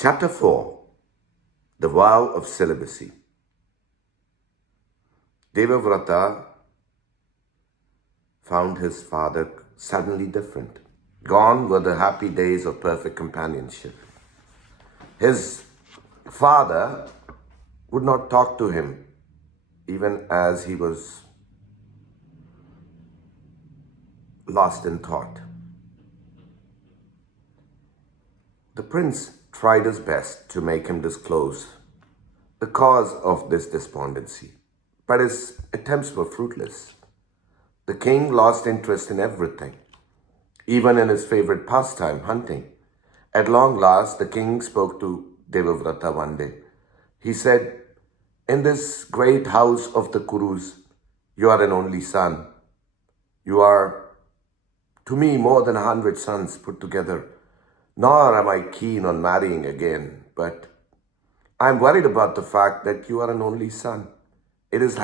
Chapter 4. The Vow of Celibacy. Devavrata found his father suddenly different. Gone were the happy days of perfect companionship. His father would not talk to him even as he was lost in thought. The prince tried his best to make him disclose the cause of this despondency, but his attempts were fruitless. The king lost interest in everything, even in his favorite pastime, hunting. At long last, the king spoke to Devavrata one day. He said, "In this great house of the Kurus, you are an only son. You are, to me, more than 100 sons put together. Nor am I keen on marrying again, but I am worried about the fact that you are an only son. It is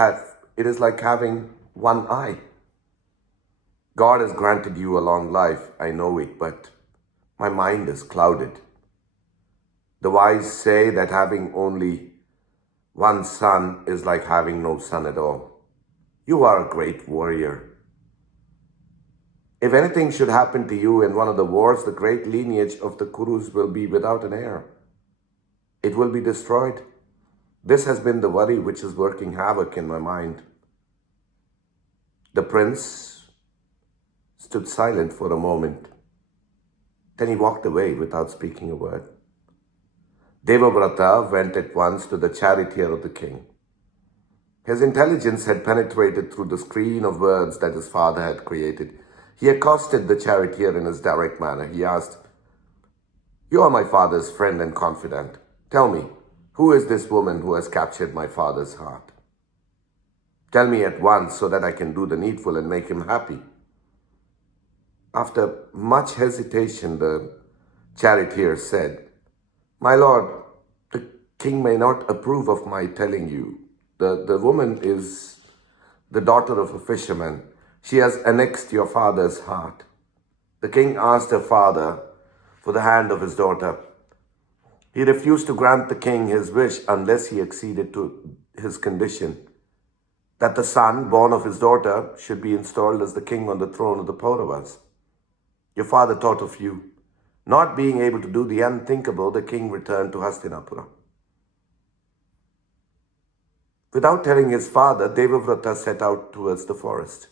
like having one eye. God has granted you a long life, I know it, but my mind is clouded. The wise say that having only one son is like having no son at all. You are a great warrior. If anything should happen to you in one of the wars, the great lineage of the Kurus will be without an heir. It will be destroyed. This has been the worry which is working havoc in my mind." The prince stood silent for a moment. Then he walked away without speaking a word. Devavrata went at once to the charioteer of the king. His intelligence had penetrated through the screen of words that his father had created. He accosted the charioteer in his direct manner. He asked, "You are my father's friend and confidant. Tell me, who is this woman who has captured my father's heart? Tell me at once so that I can do the needful and make him happy." After much hesitation, the charioteer said, "My lord, the king may not approve of my telling you. The woman is the daughter of a fisherman. She has annexed your father's heart." The king asked her father for the hand of his daughter. He refused to grant the king his wish unless he acceded to his condition that the son born of his daughter should be installed as the king on the throne of the Pauravas. Your father thought of you. Not being able to do the unthinkable, the king returned to Hastinapura. Without telling his father, Devavrata set out towards the forest.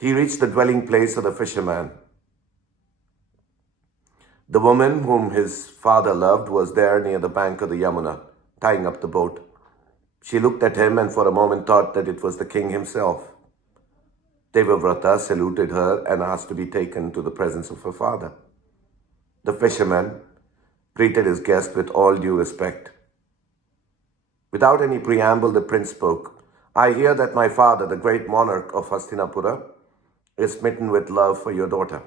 He reached the dwelling place of the fisherman. The woman whom his father loved was there near the bank of the Yamuna, tying up the boat. She looked at him and for a moment thought that it was the king himself. Devavrata saluted her and asked to be taken to the presence of her father. The fisherman greeted his guest with all due respect. Without any preamble, the prince spoke. "I hear that my father, the great monarch of Hastinapura, is smitten with love for your daughter.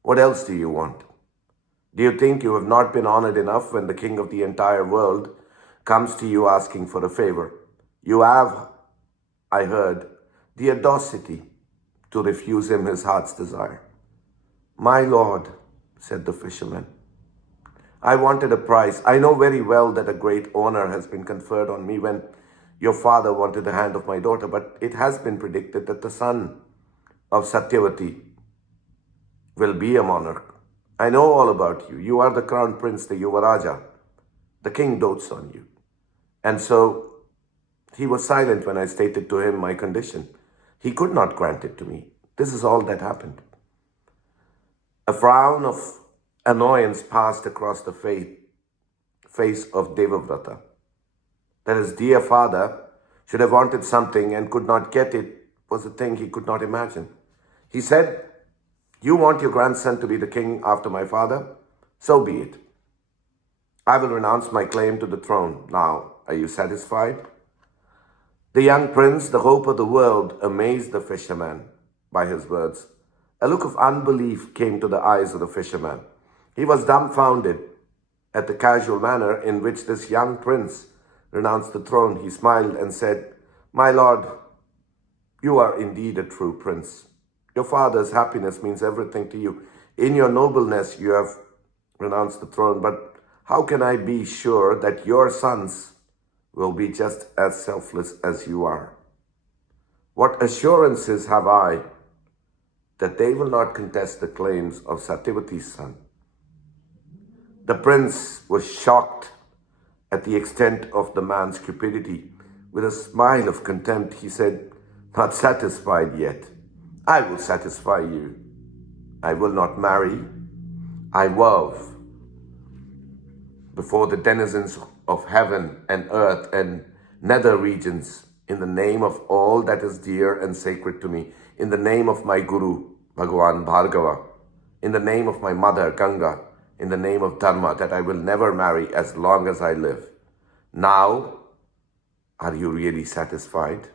What else do you want? Do you think you have not been honored enough when the king of the entire world comes to you asking for a favor? You have, I heard, the audacity to refuse him his heart's desire." "My lord," said the fisherman, "I wanted a prize. I know very well that a great honor has been conferred on me when your father wanted the hand of my daughter, but it has been predicted that the son of Satyavati will be a monarch. I know all about you. You are the crown prince, the Yuvaraja. The king dotes on you." And so he was silent when I stated to him my condition. He could not grant it to me. This is all that happened. A frown of annoyance passed across the face of Devavrata. That his dear father should have wanted something and could not get it was a thing he could not imagine. He said, "You want your grandson to be the king after my father? So be it. I will renounce my claim to the throne. Now, are you satisfied?" The young prince, the hope of the world, amazed the fisherman by his words. A look of unbelief came to the eyes of the fisherman. He was dumbfounded at the casual manner in which this young prince renounced the throne. He smiled and said, "My lord, you are indeed a true prince. Your father's happiness means everything to you. In your nobleness, you have renounced the throne, but how can I be sure that your sons will be just as selfless as you are? What assurances have I that they will not contest the claims of Satyavati's son? The prince was shocked at the extent of the man's cupidity. With a smile of contempt, he said, "Not satisfied yet. I will satisfy you. I will not marry. I vow before the denizens of heaven and earth and nether regions, in the name of all that is dear and sacred to me, in the name of my Guru, Bhagavan Bhargava, in the name of my mother, Ganga, in the name of Dharma, that I will never marry as long as I live. Now, are you really satisfied?"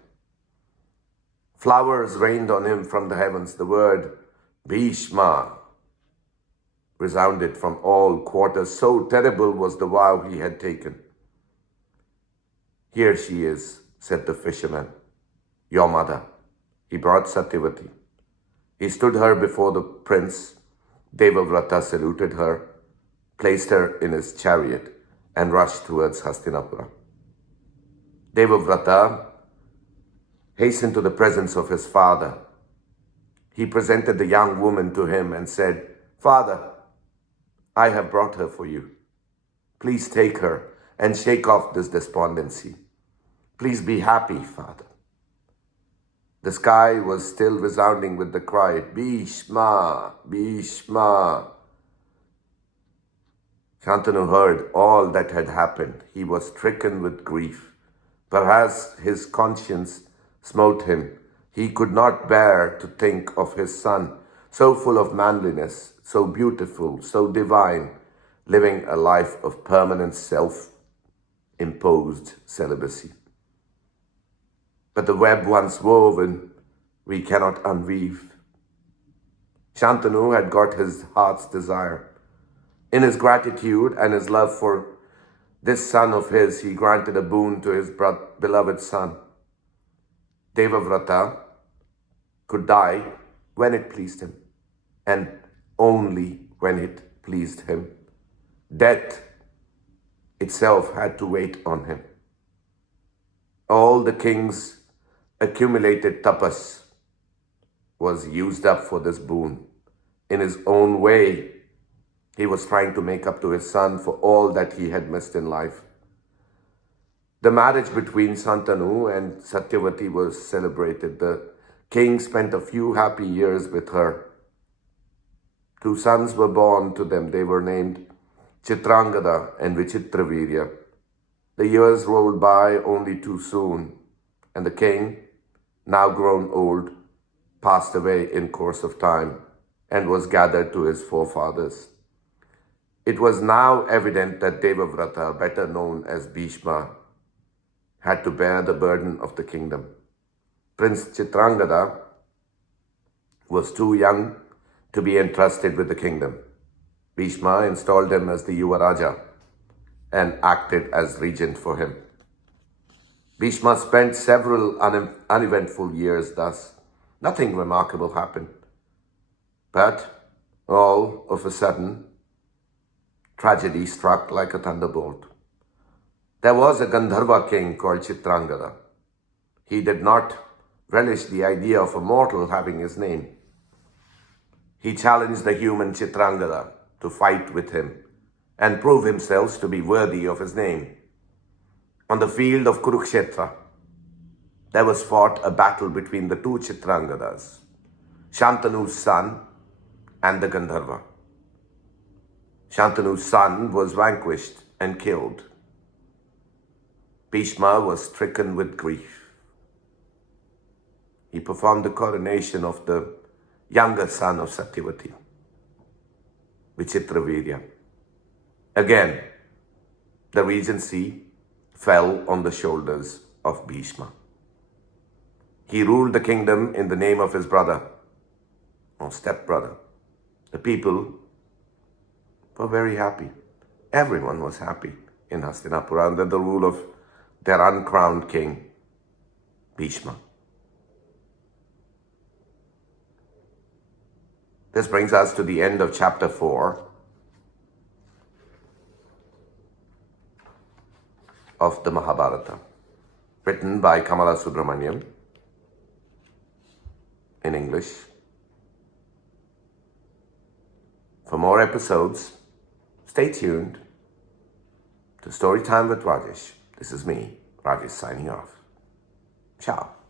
Flowers rained on him from the heavens. The word Bhishma resounded from all quarters. So terrible was the vow he had taken. "Here she is," said the fisherman, "your mother." He brought Satyavati. He stood her before the prince. Devavrata saluted her, placed her in his chariot, and rushed towards Hastinapura. Devavrata hastened to the presence of his father. He presented the young woman to him and said, "Father, I have brought her for you. Please take her and shake off this despondency. Please be happy, Father." The sky was still resounding with the cry, "Bhishma, Bhishma." Shantanu heard all that had happened. He was stricken with grief. Perhaps his conscience smote him. He could not bear to think of his son, so full of manliness, so beautiful, so divine, living a life of permanent self-imposed celibacy. But the web once woven, we cannot unweave. Shantanu had got his heart's desire. In his gratitude and his love for this son of his, he granted a boon to his beloved son. Devavrata could die when it pleased him, and only when it pleased him. Death itself had to wait on him. All the king's accumulated tapas was used up for this boon. In his own way, he was trying to make up to his son for all that he had missed in life. The marriage between Shantanu and Satyavati was celebrated. The king spent a few happy years with her. 2 sons were born to them. They were named Chitrangada and Vichitravirya. The years rolled by only too soon, and the king, now grown old, passed away in course of time and was gathered to his forefathers. It was now evident that Devavrata, better known as Bhishma, had to bear the burden of the kingdom. Prince Chitrangada was too young to be entrusted with the kingdom. Bhishma installed him as the Yuvaraja and acted as regent for him. Bhishma spent several uneventful years thus. Nothing remarkable happened. But all of a sudden, tragedy struck like a thunderbolt. There was a Gandharva king called Chitrangada. He did not relish the idea of a mortal having his name. He challenged the human Chitrangada to fight with him and prove himself to be worthy of his name. On the field of Kurukshetra, there was fought a battle between the 2 Chitrangadas, Shantanu's son and the Gandharva. Shantanu's son was vanquished and killed. Bhishma was stricken with grief. He performed the coronation of the younger son of Satyavati, Vichitravirya. Again, the regency fell on the shoulders of Bhishma. He ruled the kingdom in the name of his brother, or stepbrother. The people were very happy. Everyone was happy in Hastinapura under the rule of their uncrowned king, Bhishma. This brings us to the end of chapter 4. of the Mahabharata, written by Kamala Subramaniam in English. For more episodes, stay tuned to Storytime with Rajesh. This is me, Rajesh, signing off. Ciao.